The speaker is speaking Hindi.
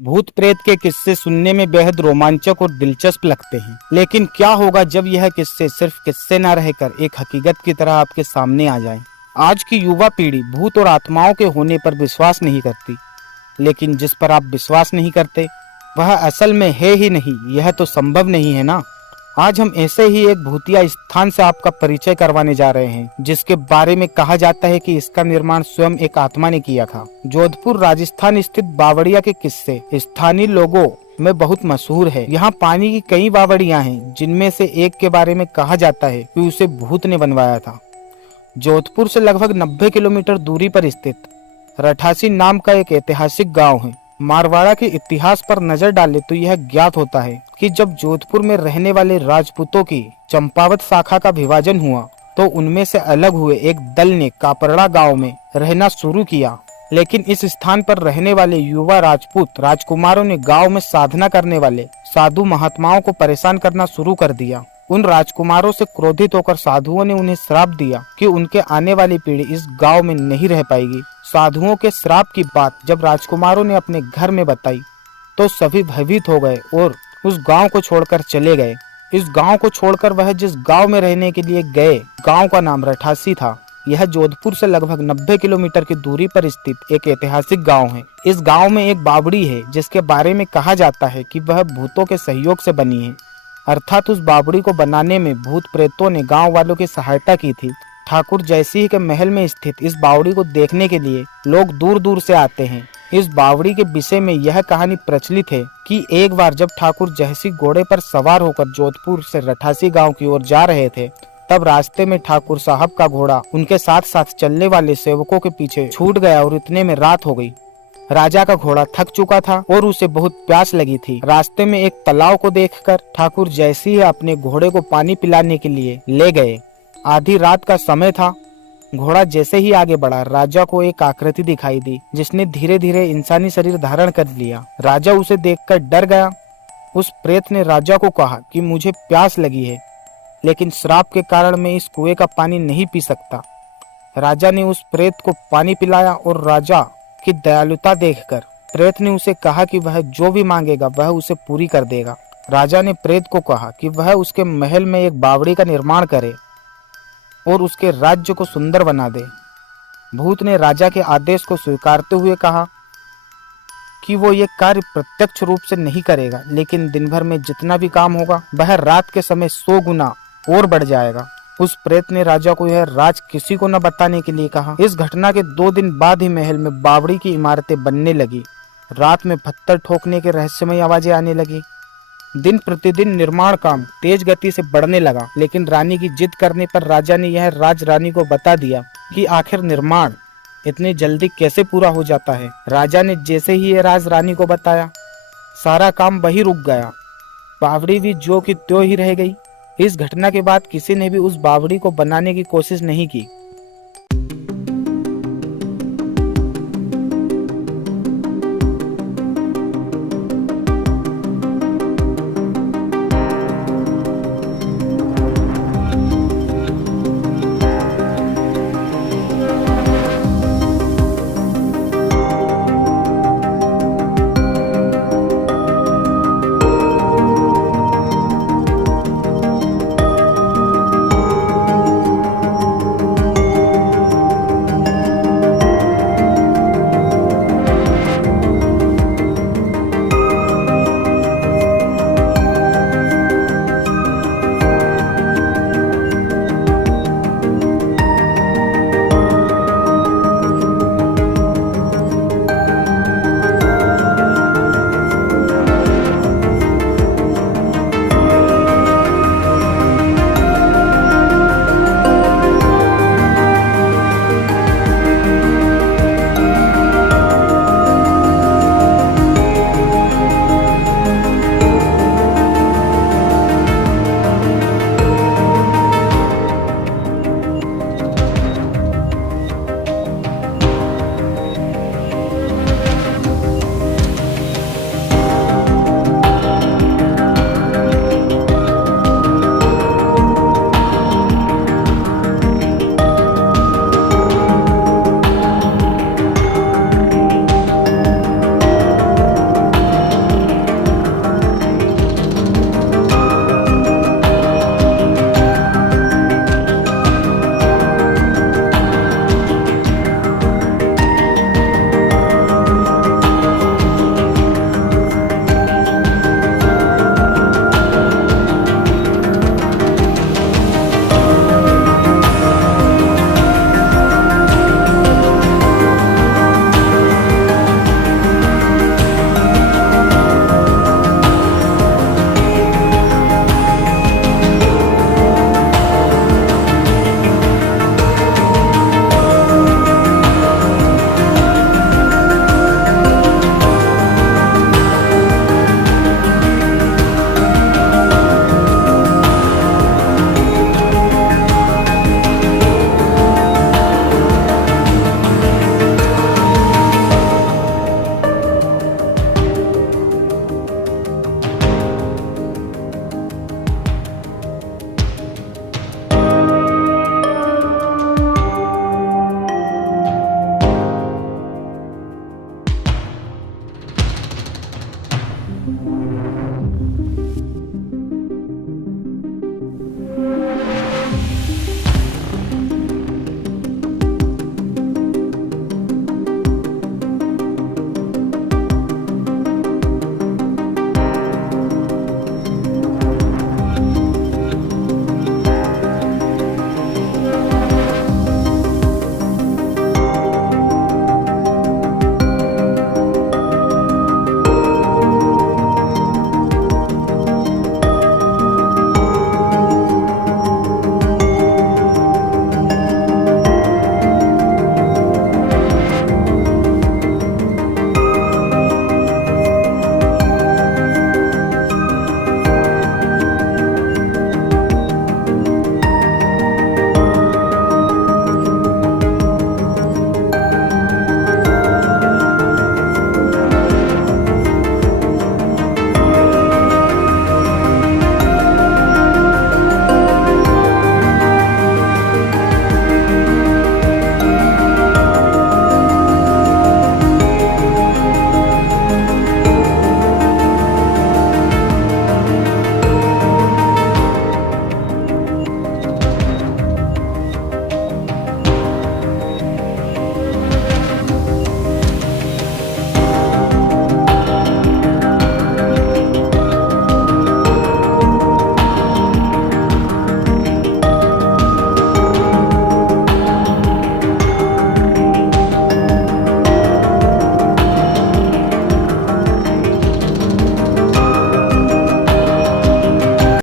भूत प्रेत के किस्से सुनने में बेहद रोमांचक और दिलचस्प लगते हैं, लेकिन क्या होगा जब यह किस्से सिर्फ किस्से न रहकर एक हकीकत की तरह आपके सामने आ जाएं? आज की युवा पीढ़ी भूत और आत्माओं के होने पर विश्वास नहीं करती, लेकिन जिस पर आप विश्वास नहीं करते वह असल में है ही नहीं, यह तो संभव नहीं है ना। आज हम ऐसे ही एक भूतिया स्थान से आपका परिचय करवाने जा रहे हैं, जिसके बारे में कहा जाता है कि इसका निर्माण स्वयं एक आत्मा ने किया था। जोधपुर राजस्थान स्थित बावड़िया के किस्से स्थानीय लोगों में बहुत मशहूर है। यहाँ पानी की कई बावड़ियाँ हैं, जिनमें से एक के बारे में कहा जाता है कि उसे भूत ने बनवाया था। जोधपुर से लगभग 90 किलोमीटर दूरी पर स्थित रठासी नाम का एक ऐतिहासिक गाँव है। मारवाड़ा के इतिहास पर नजर डाले तो यह ज्ञात होता है कि जब जोधपुर में रहने वाले राजपूतों की चंपावत शाखा का विभाजन हुआ तो उनमें से अलग हुए एक दल ने कापरड़ा गांव में रहना शुरू किया। लेकिन इस स्थान पर रहने वाले युवा राजपूत राजकुमारों ने गांव में साधना करने वाले साधु महात्माओं को परेशान करना शुरू कर दिया। उन राजकुमारों से क्रोधित होकर साधुओं ने उन्हें श्राप दिया कि उनके आने वाली पीढ़ी इस गांव में नहीं रह पाएगी। साधुओं के श्राप की बात जब राजकुमारों ने अपने घर में बताई तो सभी भयभीत हो गए और उस गांव को छोड़कर चले गए। इस गांव को छोड़कर वह जिस गांव में रहने के लिए गए, गांव का नाम रठासी था। यह जोधपुर से लगभग 90 किलोमीटर की दूरी पर स्थित एक ऐतिहासिक गांव है। इस गांव में एक बावड़ी है, जिसके बारे में कहा जाता है कि वह भूतों के सहयोग से बनी है, अर्थात उस बावड़ी को बनाने में भूत प्रेतों ने गांव वालों की सहायता की थी। ठाकुर जयसिंह के महल में स्थित इस बावड़ी को देखने के लिए लोग दूर दूर से आते हैं। इस बावड़ी के विषय में यह कहानी प्रचलित है कि एक बार जब ठाकुर जयसिंह घोड़े पर सवार होकर जोधपुर से रठासी गांव की ओर जा रहे थे, तब रास्ते में ठाकुर साहब का घोड़ा उनके साथ साथ चलने वाले सेवकों के पीछे छूट गया और इतने में रात हो गई। राजा का घोड़ा थक चुका था और उसे बहुत प्यास लगी थी। रास्ते में एक तालाब को देखकर ठाकुर जयसिंह अपने घोड़े को पानी पिलाने के लिए ले गए। आधी रात का समय था। घोड़ा जैसे ही आगे बढ़ा, राजा को एक आकृति दिखाई दी, जिसने धीरे धीरे इंसानी शरीर धारण कर लिया। राजा उसे देखकर डर गया। उस प्रेत ने राजा को कहा कि मुझे प्यास लगी है, लेकिन श्राप के कारण मैं इस कुएं का पानी नहीं पी सकता। राजा ने उस प्रेत को पानी पिलाया और राजा की दयालुता देखकर प्रेत ने उसे कहा कि वह जो भी मांगेगा वह उसे पूरी कर देगा। राजा ने प्रेत को कहा कि वह उसके महल में एक बावड़ी का निर्माण करे और उसके राज्य को सुंदर बना दे। भूत ने राजा के आदेश को स्वीकारते हुए कहा कि वो ये कार्य प्रत्यक्ष रूप से नहीं करेगा, लेकिन दिन भर में जितना भी काम होगा वह रात के समय 100 गुना और बढ़ जाएगा। उस प्रेत ने राजा को यह राज किसी को न बताने के लिए कहा। इस घटना के 2 दिन बाद ही महल में बावड़ी की इमारतें बनने लगी। रात में पत्थर ठोकने के रहस्यमय आवाजें आने लगी। दिन प्रतिदिन निर्माण काम तेज गति से बढ़ने लगा, लेकिन रानी की जिद करने पर राजा ने यह राज रानी को बता दिया कि आखिर निर्माण इतनी जल्दी कैसे पूरा हो जाता है। राजा ने जैसे ही यह राज रानी को बताया, सारा काम वही रुक गया। बावड़ी भी जो की त्यों ही रह गई। इस घटना के बाद किसी ने भी उस बावड़ी को बनाने की कोशिश नहीं की।